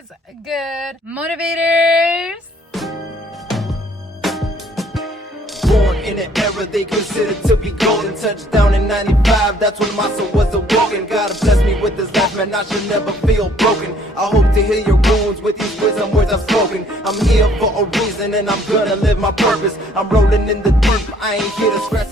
is good, motivators? Born in an era they consider to be golden. Touchdown in 95, that's when my soul was awoken. God bless me with this life, man, I should never feel broken. I hope to heal your wounds with these wisdom words I've spoken. I'm here for a reason and I'm gonna live my purpose. I'm rolling in the deep, I ain't here to scratch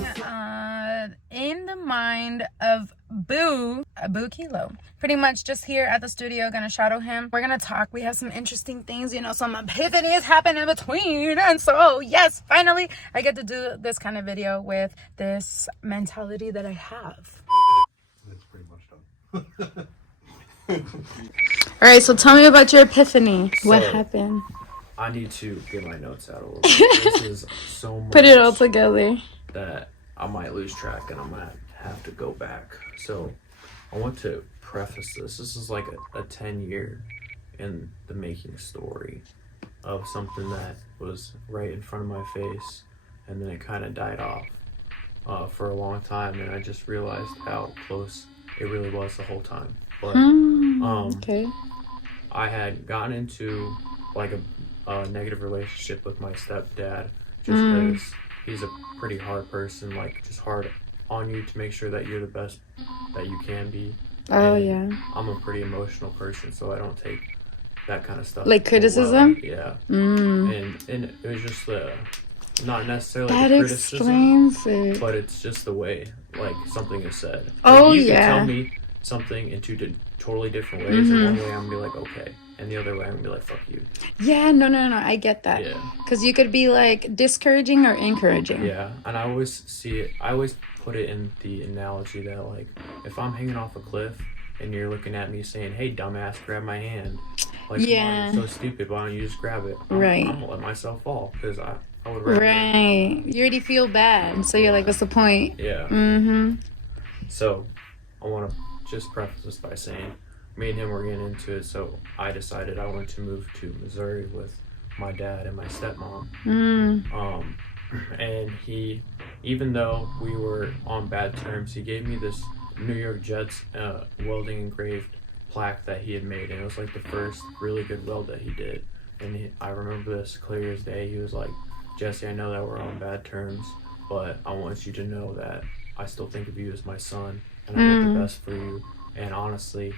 in the Mind of Buukilo. Pretty much just here at the studio, gonna shadow him. We're gonna talk. We have some interesting things, you know, some epiphanies happen in between. And so, yes, finally, I get to do this kind of video with this mentality that I have. That's pretty much done. All right, so tell me about your epiphany. What So, happened? I need to get my notes out a little bit. This is so much Put it all together. that I might lose track and I might have to go back. So I want to preface this. This is like a 10-year in the making story of something that was right in front of my face, and then it kind of died off for a long time, and I just realized how close it really was the whole time. But Okay. I had gotten into like a negative relationship with my stepdad just because he's a pretty hard person, like just hard on you to make sure that you're the best that you can be. Oh, And yeah. I'm a pretty emotional person, so I don't take that kind of stuff Like well. criticism? Yeah. Mm. And it was just not necessarily That the criticism, explains it. but it's just the way like something is said. Oh, you yeah. can tell me something in two totally different ways, and one way I'm gonna be like okay, and the other way I'm gonna be like fuck you. Yeah, no, I get that. Yeah. Because you could be like discouraging or encouraging. Yeah, and I always see it. I always put it in the analogy that like if I'm hanging off a cliff and you're looking at me saying, "Hey, dumbass, grab my hand," like, Yeah. come on, you're so stupid. Why don't you just grab it? Right. I'm gonna let myself fall because I would rather. Right. You already feel bad. So you're like, what's the point? Yeah. Mm-hmm. So I want to just preface this by saying, me and him were getting into it. So I decided I wanted to move to Missouri with my dad and my stepmom. And he, even though we were on bad terms, he gave me this New York Jets welding engraved plaque that he had made, and it was like the first really good weld that he did. And I remember this clear as day. He was like, "Jesse, I know that we're on bad terms, but I want you to know that I still think of you as my son, and I want the best for you. And honestly,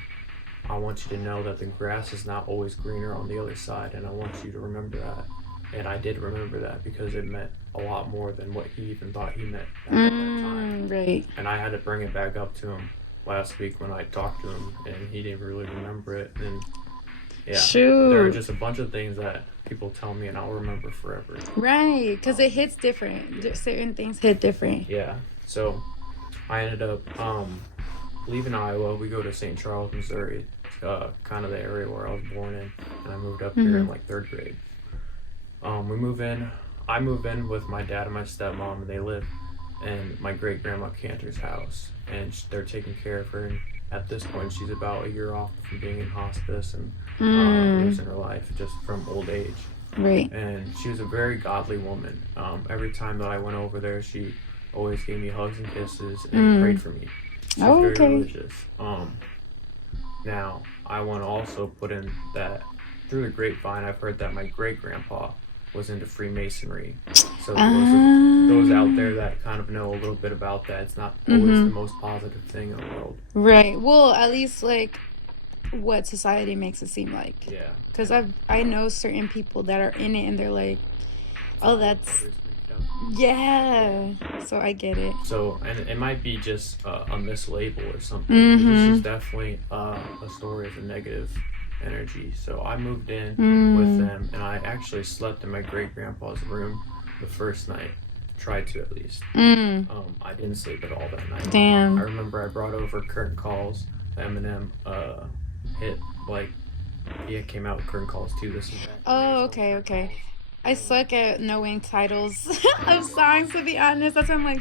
I want you to know that the grass is not always greener on the other side, and I want you to remember that." And I did remember that because it meant a lot more than what he even thought he meant back at that time. Right. And I had to bring it back up to him last week when I talked to him, and he didn't really remember it. And yeah, Shoot. there are just a bunch of things that people tell me and I'll remember forever. Right. Because it hits different. Certain things hit different. Yeah. So I ended up leaving Iowa. We go to St. Charles, Missouri, kind of the area where I was born in, and I moved up here in like 3rd grade. We move in. I move in with my dad and my stepmom, and they live in my great grandma Cantor's house, and they're taking care of her. And at this point, she's about a year off from being in hospice and losing her life just from old age. Right. And she was a very godly woman. Every time that I went over there, she always gave me hugs and kisses and prayed for me. She was very religious. Now, I want to also put in that through the grapevine, I've heard that my great-grandpa was into Freemasonry. So those out there that kind of know a little bit about that, it's not always the most positive thing in the world. Right. Well, at least like what society makes it seem like. Yeah. Because I know certain people that are in it and they're like, oh, that's, yeah. So I get it. So, and it might be just a mislabel or something. 'Cause this is definitely a story of a negative energy. So I moved in with them, and I actually slept in my great-grandpa's room the first night. Tried to, at least. I didn't sleep at all that night. Damn. I remember I brought over Curtain Calls. Eminem hit, like, he came out with Curtain Calls too. This is back Oh, okay. I suck at knowing titles of songs, to be honest. That's why I'm like,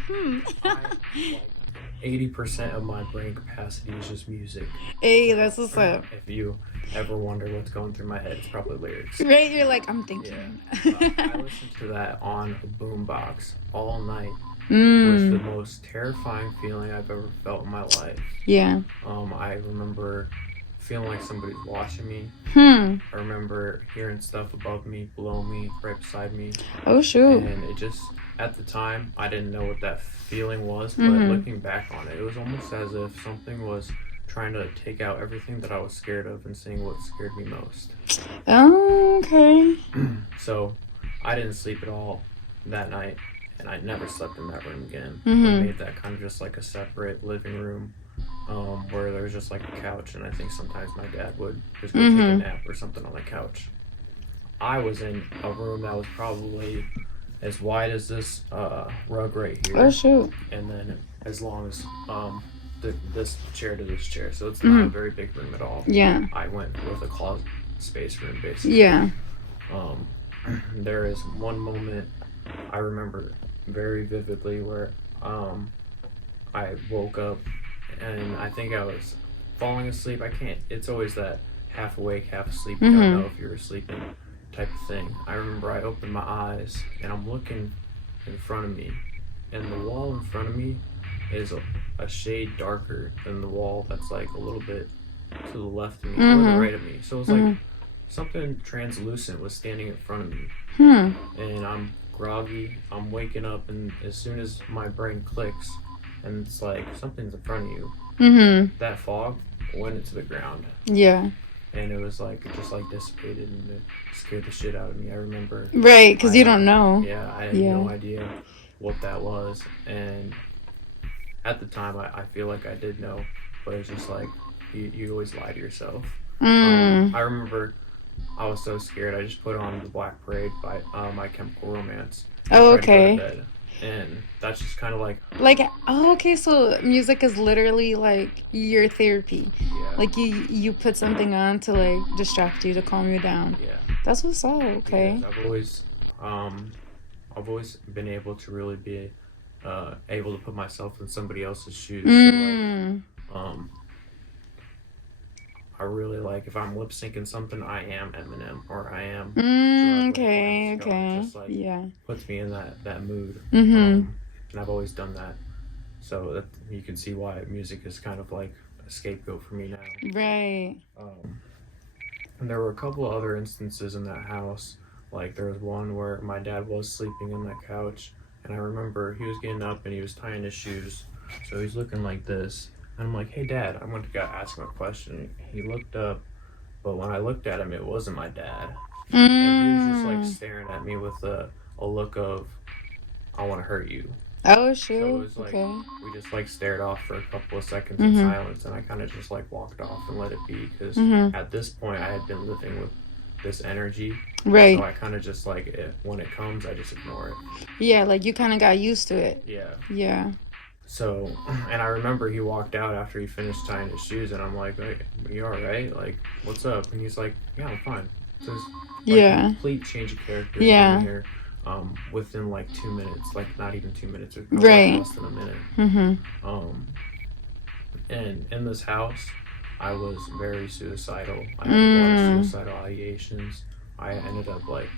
80% of my brain capacity is just music. Hey, that's what's up. If you ever wonder what's going through my head, it's probably lyrics. Right? You're like, I'm thinking. I listened to that on a boombox all night. Was the most terrifying feeling I've ever felt in my life. Yeah. I remember feeling like somebody's watching me. Hmm. I remember hearing stuff above me, below me, right beside me. Oh, shoot. And it just, at the time, I didn't know what that feeling was, but Mhm. looking back on it, it was almost as if something was trying to take out everything that I was scared of and seeing what scared me most. Oh, okay. So I didn't sleep at all that night, and I never slept in that room again. Mhm. We made that kind of just like a separate living room, where there was just like a couch, and I think sometimes my dad would just go take a nap or something on the couch. I was in a room that was probably as wide as this rug right here, Oh, shoot. and then as long as this chair to this chair, so it's not a very big room at all. Yeah. I went with a closet space room basically. Yeah. There is one moment I remember very vividly where I woke up and I think I was falling asleep. It's always that half awake, half asleep, you don't know if you're sleeping type of thing. I remember I opened my eyes and I'm looking in front of me, and the wall in front of me is a shade darker than the wall that's like a little bit to the left of me or the right of me. So it was like something translucent was standing in front of me. And I'm groggy, I'm waking up, and as soon as my brain clicks and it's like something's in front of you, that fog went into the ground. Yeah. And it was like, it just like dissipated, and it scared the shit out of me. I remember. Right, because you don't know. Yeah, I had no idea what that was. And at the time, I feel like I did know, but it's just like, you always lie to yourself. I remember I was so scared, I just put on the Black Parade by My Chemical Romance. Oh, Tried to go to okay. bed. And that's just kind of like, Oh, okay, so music is literally like your therapy. yeah. Like you put something on to like distract you, to calm you down. Yeah. That's what's up. Okay. Because I've always been able to really be able to put myself in somebody else's shoes. So like, I really like, if I'm lip syncing something, I am Eminem or I am Okay, It okay. just like Yeah. puts me in that mood. Mhm. And I've always done that. So that you can see why music is kind of like a scapegoat for me now. Right. And there were a couple of other instances in that house. Like there was one where my dad was sleeping on that couch, and I remember he was getting up and he was tying his shoes. So he's looking like this. And I'm like, hey dad, I went to go ask him a question. He looked up, but when I looked at him, it wasn't my dad. And he was just like staring at me with a look of, I want to hurt you. Oh, So shoot. it was like, Okay. we just like stared off for a couple of seconds in silence, and I kind of just like walked off and let it be, because at this point I had been living with this energy. Right. So I kind of just like, when it comes, I just ignore it. Yeah, like you kind of got used to it. Yeah. Yeah. So, and I remember he walked out after he finished tying his shoes, and I'm like, hey, you all right? Like, what's up? And he's like, yeah, I'm fine. So it's like a complete change of character. Yeah. Here, within like 2 minutes, like not even 2 minutes, or Right. less than a minute. And in this house, I was very suicidal. I had a lot of suicidal ideations. I ended up like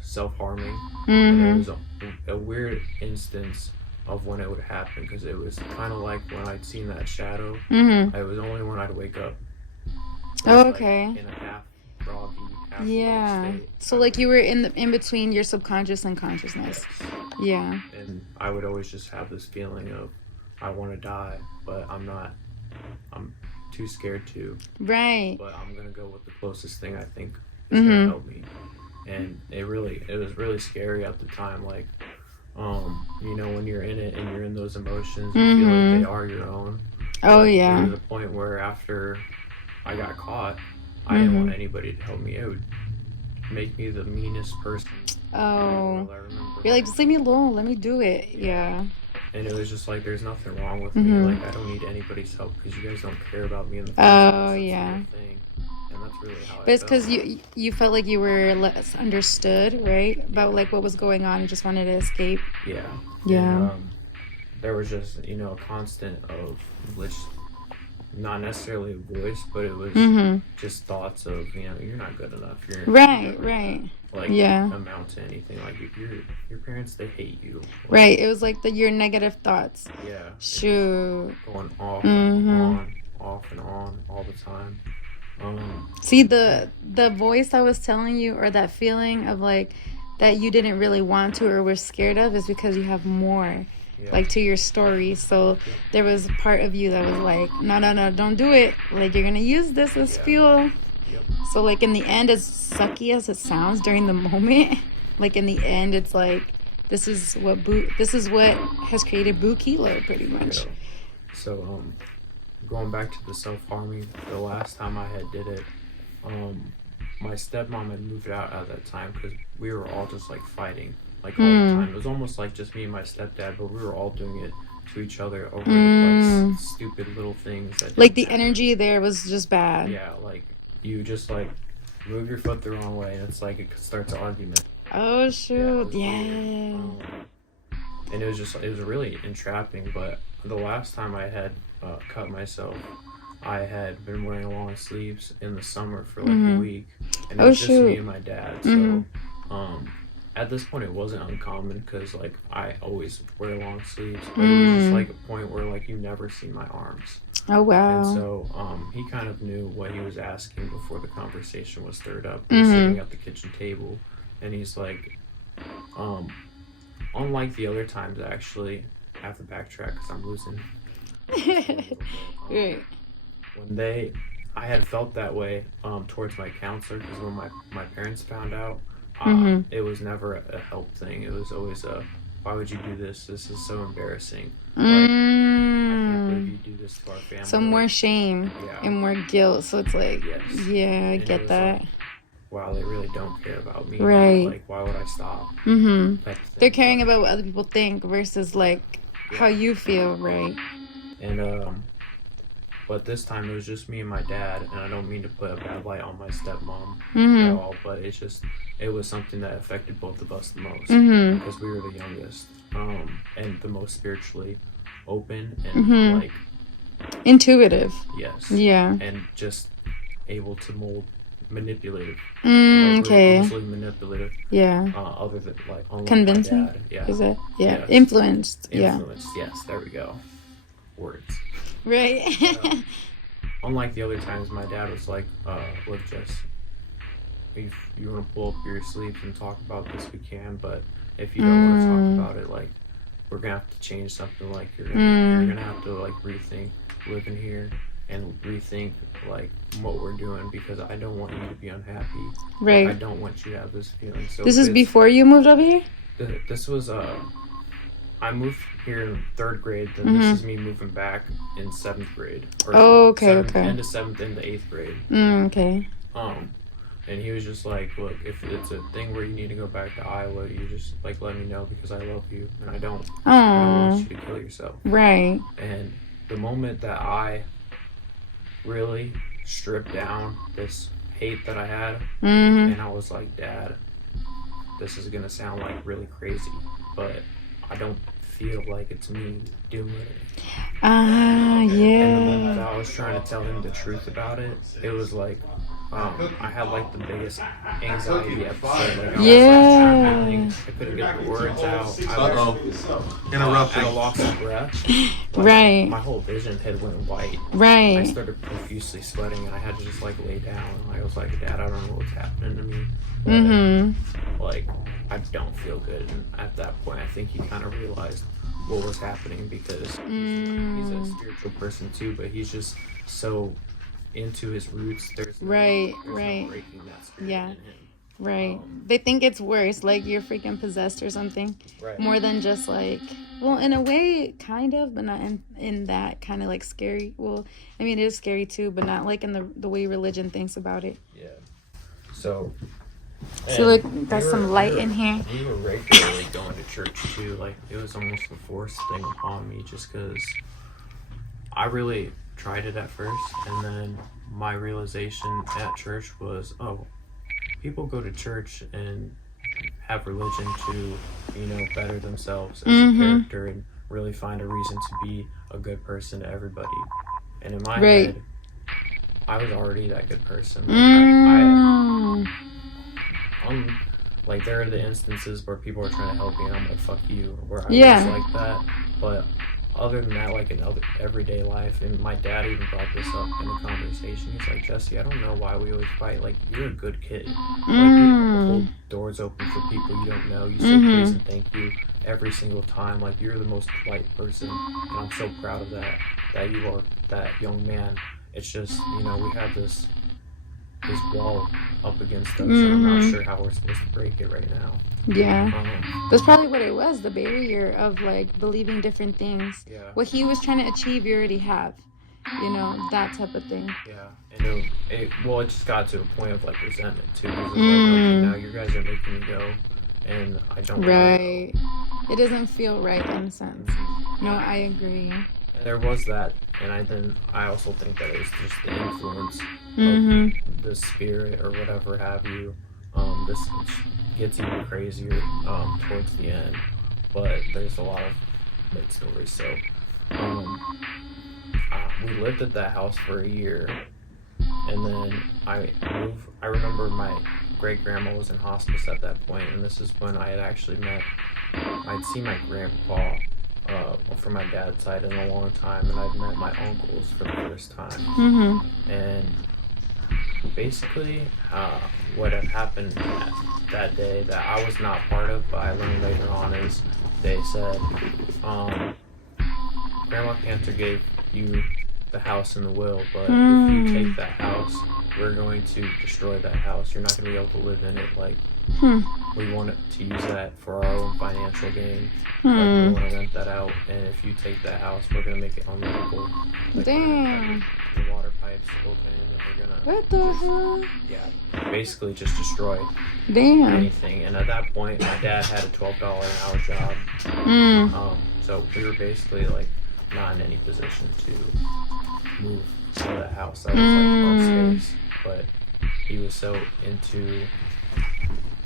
self-harming. And it was a weird instance of when it would happen, because it was kind of like when I'd seen that shadow. It was only when I'd wake up. Oh, Like, okay. in a half groggy, half Yeah. awake state. So like you were in between your subconscious and consciousness. Yeah. And I would always just have this feeling of, I want to die, but I'm not. I'm too scared to. Right. But I'm gonna go with the closest thing I think is gonna help me. And it was really scary at the time. Like, you know, when you're in it and you're in those emotions, you feel like they are your own. Oh, But yeah. there was a point where after I got caught, I didn't want anybody to help me. It would make me the meanest person. Oh. I remember. You're like, just leave me alone. Let me do it. Yeah. And it was just like, there's nothing wrong with me. Like, I don't need anybody's help because you guys don't care about me in the first place. Oh, That's yeah. the thing. And that's really how But I it's felt. because you felt like you were less understood, right? About like what was going on. You just wanted to escape. Yeah. Yeah. And, there was just, you know, a constant of, which, not necessarily a voice, but it was just thoughts of, you know, you're not good enough. You're Right, never right. gonna, like, Yeah. amount to anything. Like, your parents, they hate you. Like, Right. It was like your negative thoughts. Yeah. It's Shoot. going off and on, off and on all the time. See, the voice I was telling you, or that feeling of like that you didn't really want to or were scared of, is because you have more like to your story. So there was a part of you that was like, no, don't do it. Like, you're gonna use this as fuel. So like in the end, as sucky as it sounds during the moment, like in the end, it's like this is what has created Buukilo, pretty much. So going back to the self-harming, the last time I had did it, my stepmom had moved out at that time because we were all just like fighting like all the time. It was almost like just me and my stepdad, but we were all doing it to each other over like stupid little things that like the energy there was just bad. Yeah, like you just like move your foot the wrong way and it's like it starts an argument. Oh shoot, yeah. And it was really entrapping. But the last time I had cut myself, I had been wearing long sleeves in the summer for like a week, and it was just me and my dad. So at this point it wasn't uncommon because like I always wear long sleeves, but it was just like a point where like you never see my arms. Oh wow. And so he kind of knew what he was asking before the conversation was stirred up. We were sitting at the kitchen table and he's like, unlike the other times, actually, I have to backtrack because I'm losing. Right. I had felt that way towards my counselor because when my parents found out, it was never a help thing. It was always a, why would you do this? This is so embarrassing. Like, I can't believe you do this to our family. So more shame and more guilt. So it's like, yeah, I get that. Like, wow, they really don't care about me. Right. Like, why would I stop? They're caring about what other people think versus like how you feel, right? And but this time it was just me and my dad, and I don't mean to put a bad light on my stepmom at all, but it was something that affected both of us the most because we were the youngest and the most spiritually open and like intuitive. Yes. Yeah. And just able to manipulative. Okay. Usually manipulative. Yeah. Other than like convincing. My dad. Yeah. Is it? Yeah. Yes. Influenced. Influenced. Yes. There we go. Words. Right. Unlike the other times, my dad was like, "Look, Jess, if you want to pull up your sleeves and talk about this, we can. But if you don't want to talk about it, like, we're gonna have to change something. Like, you're gonna have to like rethink living here and rethink like what we're doing because I don't want you to be unhappy. Right. I don't want you to have this feeling." So this is before you moved over here? This was I moved here in 3rd grade. Then this is me moving back in 7th grade. Okay. End of 7th into 8th grade. Okay. And he was just like, "Look, if it's a thing where you need to go back to Iowa, you just like let me know because I love you and I don't want you to kill yourself." Right. And the moment that I really stripped down this hate that I had, and I was like, "Dad, this is gonna sound like really crazy, but I don't feel like it's me doing it." Yeah. And the moment that I was trying to tell him the truth about it, it was like I had like the biggest anxiety episode. Like, I couldn't get the words out. Interrupting. I lost my breath. Right. My whole vision had went white. Right. I started profusely sweating, and I had to just like lay down. And I was like, "Dad, I don't know what's happening to me." But, like, I don't feel good. And at that point, I think he kind of realized what was happening because he's a spiritual person too, but he's just so into his roots. There's no breaking that spirit in him. Right. They think it's worse, like you're freaking possessed or something. Right. More than just like, well, in a way, kind of, but not in that kind of like scary. Well, I mean, it is scary too, but not like in the way religion thinks about it. Yeah. So look, there's some light in here. We were regularly going to church too. Like, it was almost a forced thing upon me just because I really tried it at first, and then my realization at church was, oh, people go to church and have religion to, better themselves as a character and really find a reason to be a good person to everybody. And in my head, I was already that good person. Like, there are the instances where people are trying to help me and I'm like, fuck you, where I was like that, but other than that, like in other everyday life, and my dad even brought this up in a conversation. He's like, Jesse, I don't know why we always fight. Like, you're a good kid. Like, you hold doors open for people you don't know. You say please and thank you every single time. Like, you're the most polite person, and I'm so proud of that you are that young man. It's just, you know, we have this wall up against us, and I'm not sure how we're supposed to break it right now. Yeah. That's probably what it was, the barrier of like believing different things. Yeah. What he was trying to achieve, you already have. You know, that type of thing. Yeah. And it just got to a point of like resentment too. Because it's like, okay, now you guys are making me go, and I don't want to Right. It doesn't feel right in a sense. No, I agree. And there was that, and I also think that it was just the influence of the spirit or whatever have you. This gets even crazier towards the end, but there's a lot of mid stories. So we lived at that house for a year, and then I remember my great grandma was in hospice at that point, and this is when I had actually I'd seen my grandpa from my dad's side in a long time, and I'd met my uncles for the first time. And basically what had happened that day that I was not part of, but I learned later on, is they said Grandma Panther gave you the house and the will, but if you take that house, we're going to destroy that house. You're not going to be able to live in it. Like, we want to use that for our own financial gain. Like, we want to rent that out, and if you take that house, we're going to make it unlivable. Like, Damn. The water pipes open, and we're going to... What the hell? Yeah, basically just destroy Damn. anything. And at that point, my dad had a $12 an hour job. So we were basically, like, not in any position to move out of that house. That was like our space, but he was so into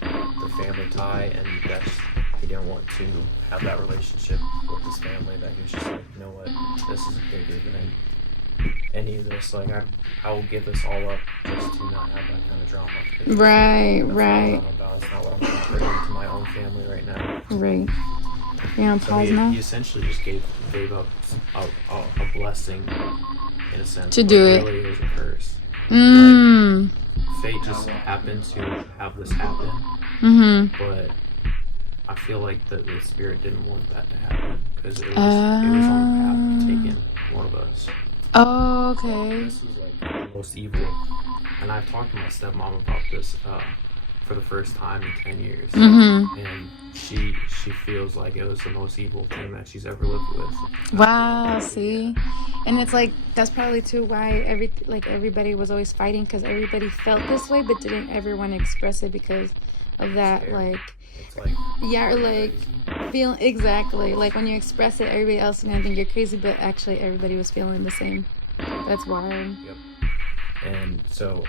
the family tie, and he didn't want to have that relationship with his family, that he was just like, you know what, this is bigger than any of this. Like, I will give this all up just to not have that kind of drama. Right. That's not what I'm about. It's not what I'm going to bring into my own family right now. Right. Yeah, So pause now. he essentially just gave up a blessing, in a sense. To but do it. really, it was a curse. Fate just happened to have this happen. But I feel like the spirit didn't want that to happen, because it was on the path of taking one of us. Oh, okay. This was like the most evil. And I've talked to my stepmom about this for the first time in 10 years. And she feels like it was the most evil thing that she's ever lived with. Wow, see? And it's like, that's probably too why everybody was always fighting, because everybody felt this way, but didn't everyone express it because of that, like... It's like... Yeah, or like, feel exactly. Like, when you express it, everybody else is going to think you're crazy, but actually everybody was feeling the same. That's wild. Yep. And so...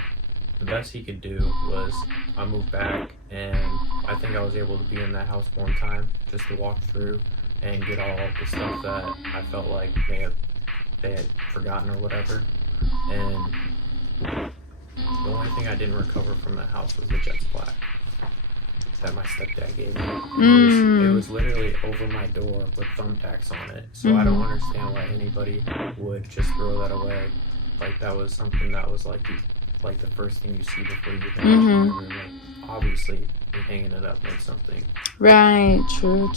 the best he could do was I moved back, and I think I was able to be in that house one time just to walk through and get all the stuff that I felt like they had forgotten or whatever. And the only thing I didn't recover from that house was the Jets plaque that my stepdad gave me. It was literally over my door with thumbtacks on it. So I don't understand why anybody would just throw that away. Like, that was something that was like the first thing you see before you think of it. Obviously, you're hanging it up like something. Right, true.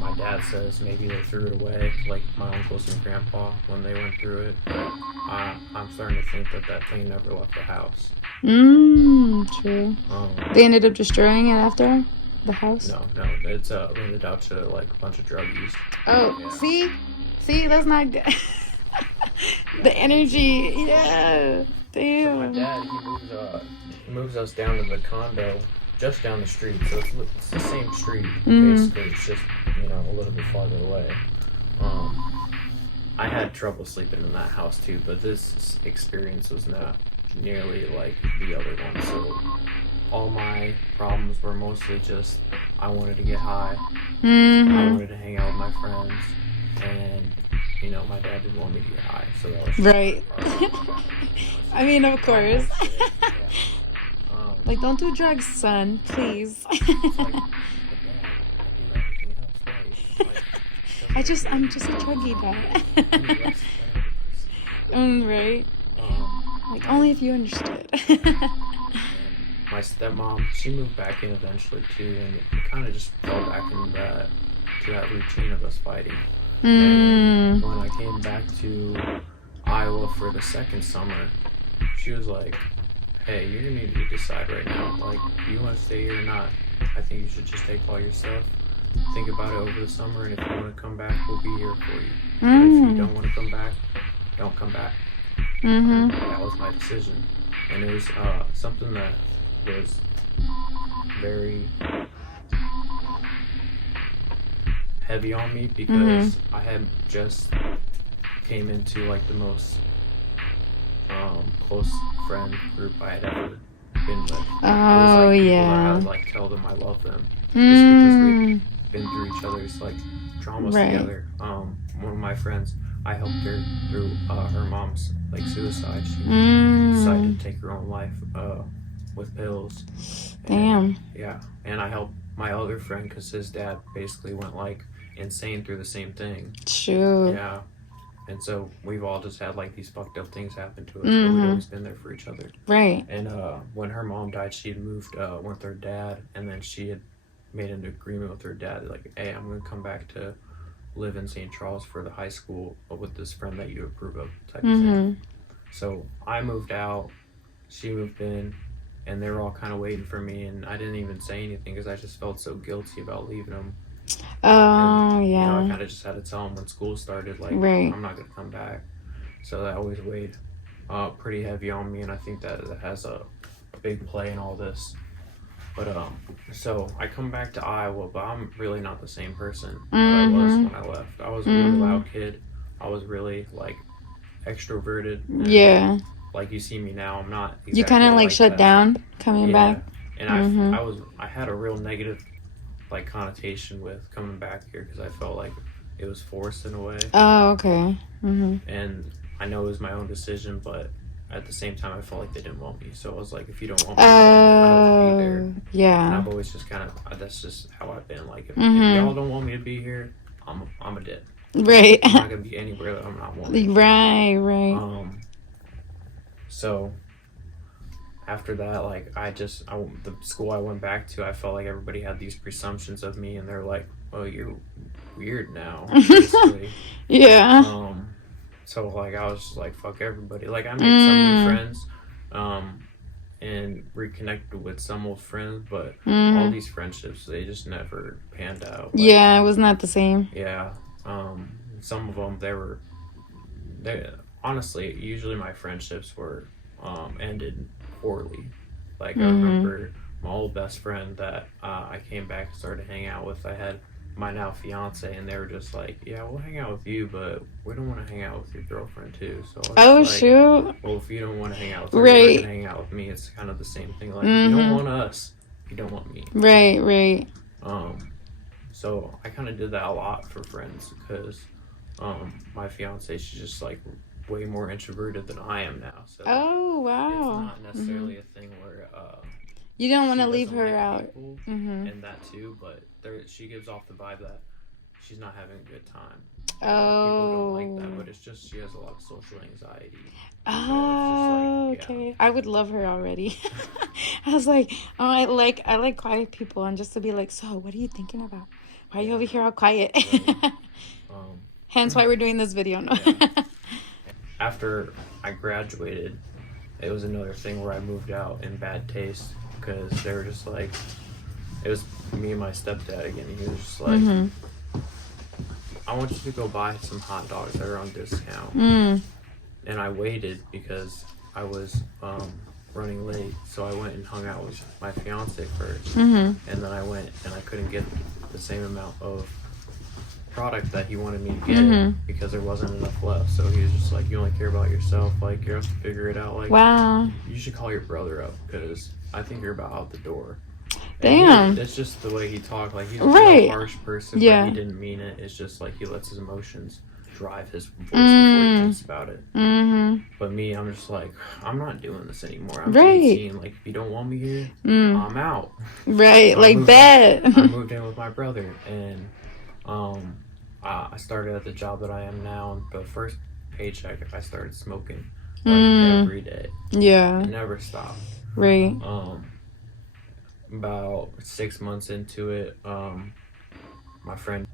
My dad says maybe they threw it away, like my uncles and grandpa, when they went through it. But I'm starting to think that thing never left the house. True. They ended up destroying it after the house? No, it's rented out to like a bunch of druggies. Oh, yeah. See, that's not good. The energy, yeah. Damn. So my dad, he moves us down to the condo just down the street. So it's the same street, basically. It's just, a little bit farther away. I had trouble sleeping in that house too, but this experience was not nearly like the other one. So all my problems were mostly just I wanted to get high. I wanted to hang out with my friends, and my dad didn't want me to get high, so that was right. I mean, of course. Like, don't do drugs, son, please. It's like, I do everything else right. Like, I'm just a chuggy dad. Right. Like only if you understood. My stepmom, she moved back in eventually too, and it kind of just fell back into that routine of us fighting. And when I came back to Iowa for the second summer, she was like, "Hey, you're gonna need to decide right now. Like, do you want to stay here or not? I think you should just take all your stuff, think about it over the summer, and if you want to come back, we'll be here for you. But if you don't want to come back, don't come back." That was my decision, and it was something that was very heavy on me because I had just came into like the most close friend group I had ever been with. Oh, it was like people yeah. that I would like tell them I love them just because we've been through each other's like traumas together. One of my friends, I helped her through her mom's like suicide. She decided to take her own life with pills. Damn. And I helped my other friend because his dad basically went like insane through the same thing. Shoot. Yeah. And so we've all just had like these fucked up things happen to us, but we've always been there for each other. Right. And when her mom died, she had moved with her dad, and then she had made an agreement with her dad, like, "Hey, I'm gonna come back to live in St. Charles for the high school with this friend that you approve of," type of thing. So I moved out, she moved in, and they were all kind of waiting for me, and I didn't even say anything because I just felt so guilty about leaving them. Oh, and, yeah. You know, I kind of just had to tell them when school started, like, I'm not going to come back. So that always weighed pretty heavy on me, and I think that it has a big play in all this. But so I come back to Iowa, but I'm really not the same person that I was when I left. I was a really loud kid. I was really like extroverted. Yeah. Like you see me now, I'm not. Exactly You kind of like shut that. down coming back. And I had a real negative like connotation with coming back here because I felt like it was forced in a way. Oh, okay. And I know it was my own decision, but at the same time, I felt like they didn't want me. So I was like, if you don't want me, I don't want to be there. Yeah. And I've always just kind of, that's just how I've been. Like, if y'all don't want me to be here, I'm a dick. Right. I'm not going to be anywhere that I'm not wanted. Right. So after that, like, the school I went back to, I felt like everybody had these presumptions of me, and they're like, "Oh, you're weird now." Basically. Yeah. So like I was just like, fuck everybody. Like I made some new friends, and reconnected with some old friends, but all these friendships, they just never panned out. Like, yeah, it was not the same. Yeah. Some of them, they honestly, usually my friendships were ended poorly. Like I remember my old best friend that I came back and started hanging out with. I had my now fiance, and they were just like, "Yeah, we'll hang out with you, but we don't want to hang out with your girlfriend too." So I was like, shoot. Well, if you don't want to hang out with her, you're not gonna hang out with me. It's kind of the same thing. Like you don't want us, you don't want me. Right. So I kind of did that a lot for friends because my fiance, she's just like way more introverted than I am now. So oh wow. it's not necessarily a thing where you don't want to she leave doesn't her like out. people, and that too, but she gives off the vibe that she's not having a good time. People don't like that, but it's just she has a lot of social anxiety. Oh, so okay. I would love her already. I was like, oh, I like quiet people, and just to be like, so what are you thinking about? Why are you over here all quiet? Right. Hence why we're doing this video. No. After I graduated, it was another thing where I moved out in bad taste because they were just like, it was me and my stepdad again. He was just like, I want you to go buy some hot dogs that are on discount. And I waited because I was running late. So I went and hung out with my fiance first. And then I went and I couldn't get the same amount of product that he wanted me to get because there wasn't enough left. So he was just like, you only care about yourself. Like, you have to figure it out. Like, wow. You should call your brother up because I think you're about out the door. Damn. It's just the way he talked. Like, he's a real harsh person, but he didn't mean it. It's just like he lets his emotions drive his voice before he thinks about it. But me, I'm just like, I'm not doing this anymore. I'm 18. Like, if you don't want me here, I'm out. Right, So like that. I moved in with my brother, and I started at the job that I am now, and the first paycheck I started smoking like every day. Yeah. It never stopped. Right. About 6 months into it, my friend,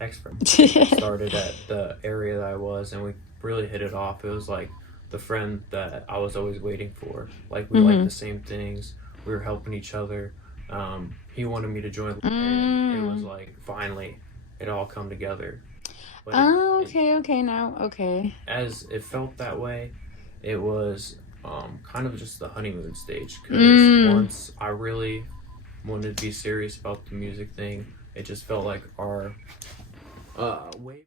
ex-friend, started at the area that I was, and we really hit it off. It was like the friend that I was always waiting for. Like, we liked the same things. We were helping each other. He wanted me to join, and it was like, finally, it all come together. But okay. As it felt that way, it was kind of just the honeymoon stage, because once I really wanted to be serious about the music thing, it just felt like our way